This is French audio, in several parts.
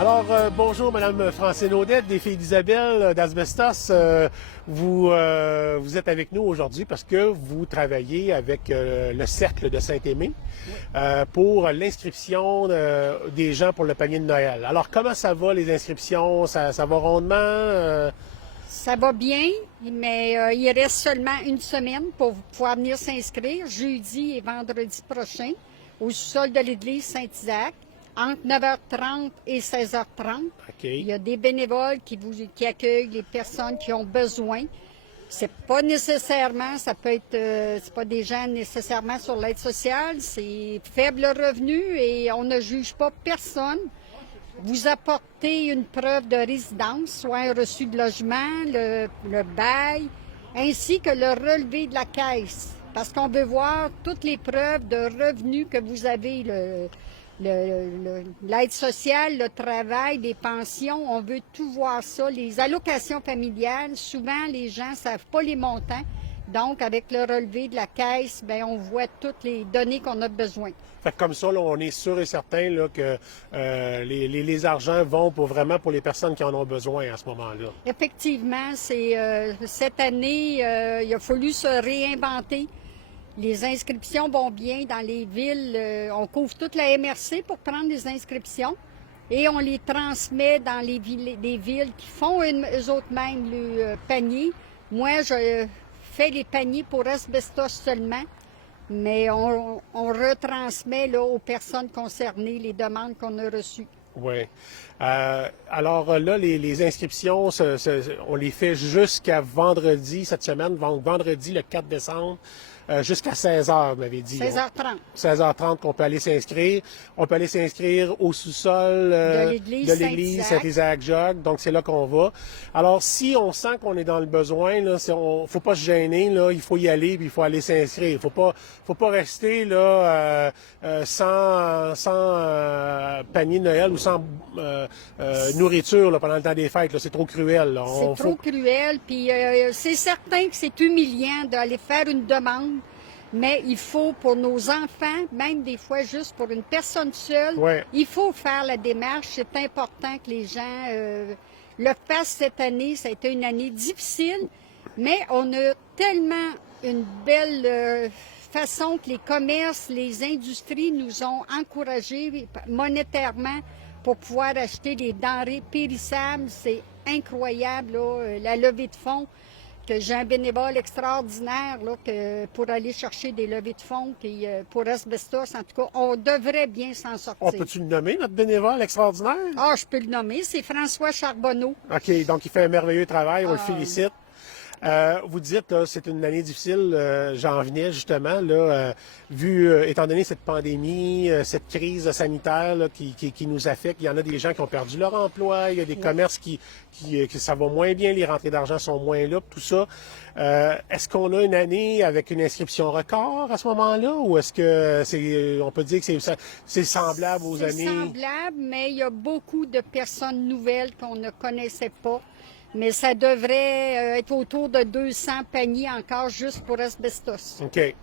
Alors, bonjour, Madame Francine Audette, des Filles d'Isabelle d'Asbestos. Vous êtes avec nous aujourd'hui parce que vous travaillez avec le Cercle de Saint-Aimé pour l'inscription des gens pour le panier de Noël. Alors, comment ça va, les inscriptions? Ça va rondement? Ça va bien, mais il reste seulement une semaine pour pouvoir venir s'inscrire, jeudi et vendredi prochain, au sous-sol de l'église Saint-Isaac, entre 9h30 et 16h30. OK. Il y a des bénévoles qui accueillent les personnes qui ont besoin. C'est pas nécessairement, ça peut être, c'est pas des gens nécessairement sur l'aide sociale, c'est faible revenu et on ne juge pas personne. Vous apportez une preuve de résidence, soit un reçu de logement, le bail, ainsi que le relevé de la caisse, parce qu'on veut voir toutes les preuves de revenus que vous avez, l'aide sociale, le travail, les pensions, on veut tout voir ça. Les allocations familiales, souvent les gens ne savent pas les montants. Donc, avec le relevé de la caisse, bien, on voit toutes les données qu'on a besoin. Fait que comme ça, là, on est sûr et certain là, que les argents vont vraiment pour les personnes qui en ont besoin à ce moment-là. Effectivement, cette année, il a fallu se réinventer. Les inscriptions vont bien dans les villes. On couvre toute la MRC pour prendre les inscriptions et on les transmet dans les villes qui font eux autres mêmes le panier. Moi, je fais les paniers pour Asbestos seulement, mais on retransmet là, aux personnes concernées les demandes qu'on a reçues. Oui. Alors là, les inscriptions, on les fait jusqu'à vendredi cette semaine, vendredi le 4 décembre. Jusqu'à 16 heures, vous m'avez dit. 16h30. 16h30 qu'on peut aller s'inscrire. On peut aller s'inscrire au sous-sol de l'église Saint-Isaac-Jogues. Donc, c'est là qu'on va. Alors, si on sent qu'on est dans le besoin, là, faut pas se gêner, là, il faut y aller, puis il faut aller s'inscrire. Faut pas rester là sans panier de Noël ou sans nourriture là, pendant le temps des fêtes. Là. C'est trop cruel. C'est trop cruel, puis c'est certain que c'est humiliant d'aller faire une demande. Mais il faut, pour nos enfants, même des fois juste pour une personne seule, il faut faire la démarche. C'est important que les gens le fassent cette année. Ça a été une année difficile, mais on a tellement une belle façon que les commerces, les industries nous ont encouragés monétairement pour pouvoir acheter des denrées périssables. C'est incroyable, là, la levée de fonds. Que j'ai un bénévole extraordinaire là, pour aller chercher des levées de fonds. Puis, pour Asbestos, en tout cas, on devrait bien s'en sortir. On peut-tu le nommer, notre bénévole extraordinaire? Ah, je peux le nommer. C'est François Charbonneau. OK, donc il fait un merveilleux travail. On le félicite. Vous dites, là, c'est une année difficile, j'en venais justement, là, étant donné cette pandémie, cette crise sanitaire là, qui nous affecte, il y en a des gens qui ont perdu leur emploi, il y a des commerces qui ça va moins bien, les rentrées d'argent sont moins là, tout ça. Est-ce qu'on a une année avec une inscription record à ce moment-là, ou est-ce que on peut dire que c'est semblable aux années? C'est semblable, mais il y a beaucoup de personnes nouvelles qu'on ne connaissait pas. Mais ça devrait être autour de 200 paniers encore juste pour Asbestos. OK.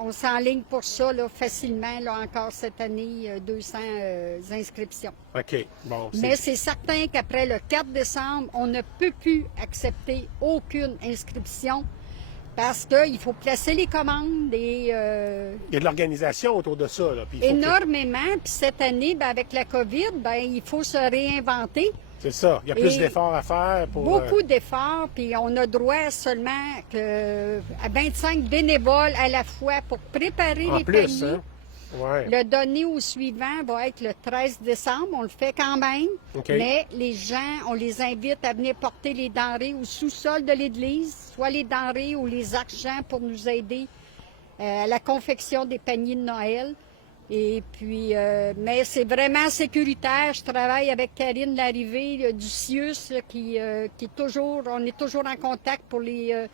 On s'enligne pour ça là, facilement, là, encore cette année, 200 inscriptions. OK. Bon. Mais c'est certain qu'après le 4 décembre, on ne peut plus accepter aucune inscription parce qu'il faut placer les commandes et... Il y a de l'organisation autour de ça. Là, énormément. Puis cette année, ben, avec la COVID, ben, il faut se réinventer. C'est ça. Il y a plus d'efforts à faire. Beaucoup d'efforts, puis on a droit seulement à 25 bénévoles à la fois pour préparer les paniers. Hein? Ouais. Le donner au suivant va être le 13 décembre. On le fait quand même. Okay. Mais les gens, on les invite à venir porter les denrées au sous-sol de l'église, soit les denrées ou les argents pour nous aider à la confection des paniers de Noël. Et puis, mais c'est vraiment sécuritaire. Je travaille avec Karine Larrivée du CIUS qui est toujours, on est toujours en contact pour les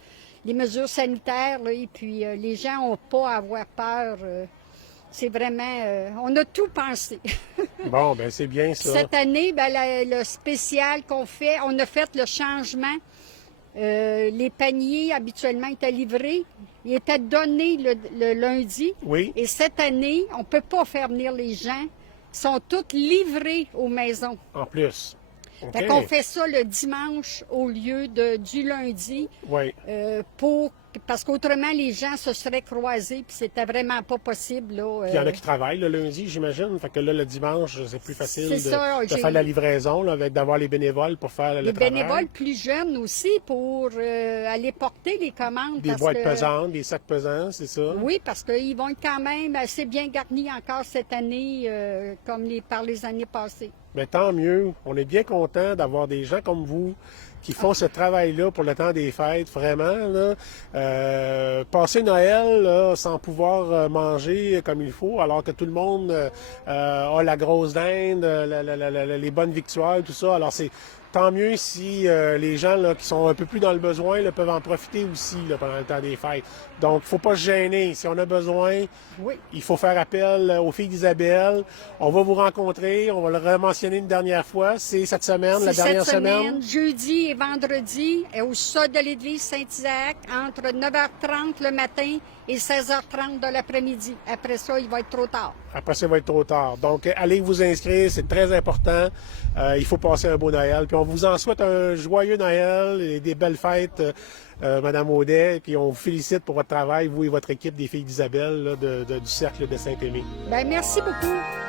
mesures sanitaires. Là, et puis, les gens n'ont pas à avoir peur. C'est vraiment, on a tout pensé. Bon, ben c'est bien ça. Cette année, ben, le spécial qu'on fait, on a fait le changement. Les paniers, habituellement, étaient livrés. Ils étaient donnés le lundi. Oui. Et cette année, on ne peut pas faire venir les gens sont toutes livrées aux maisons. En plus. Fait qu'on fait ça le dimanche au lieu du lundi. Oui. Parce qu'autrement, les gens se seraient croisés, puis c'était vraiment pas possible. Là, Puis il y en a qui travaillent le lundi, j'imagine. Fait que là, le dimanche, c'est plus facile de faire la livraison, là, d'avoir les bénévoles pour faire le travail. Les bénévoles plus jeunes aussi pour aller porter les commandes. Des boîtes pesantes, des sacs pesants, c'est ça? Oui, parce qu'ils vont être quand même assez bien garnis encore cette année, comme par les années passées. Mais tant mieux. On est bien content d'avoir des gens comme vous qui font ce travail-là pour le temps des fêtes, vraiment. Là. Passer Noël là, sans pouvoir manger comme il faut, alors que tout le monde a la grosse dinde, les bonnes victuailles, tout ça. Alors c'est tant mieux si les gens là, qui sont un peu plus dans le besoin là, peuvent en profiter aussi là, pendant le temps des fêtes. Donc, il ne faut pas se gêner. Si on a besoin, il faut faire appel aux filles d'Isabelle. On va vous rencontrer. On va le rementionner une dernière fois. C'est cette semaine, la dernière semaine. Jeudi et vendredi, au sol de l'église Saint-Isaac, entre 9h30 le matin et 16h30 de l'après-midi. Après ça, il va être trop tard. Après ça, il va être trop tard. Donc, allez vous inscrire. C'est très important. Il faut passer un beau Noël. Puis, on vous en souhaite un joyeux Noël et des belles fêtes. Madame Audet, puis on vous félicite pour votre travail, vous et votre équipe des Filles d'Isabelle du Cercle de Saint-Aimé. Bien, merci beaucoup.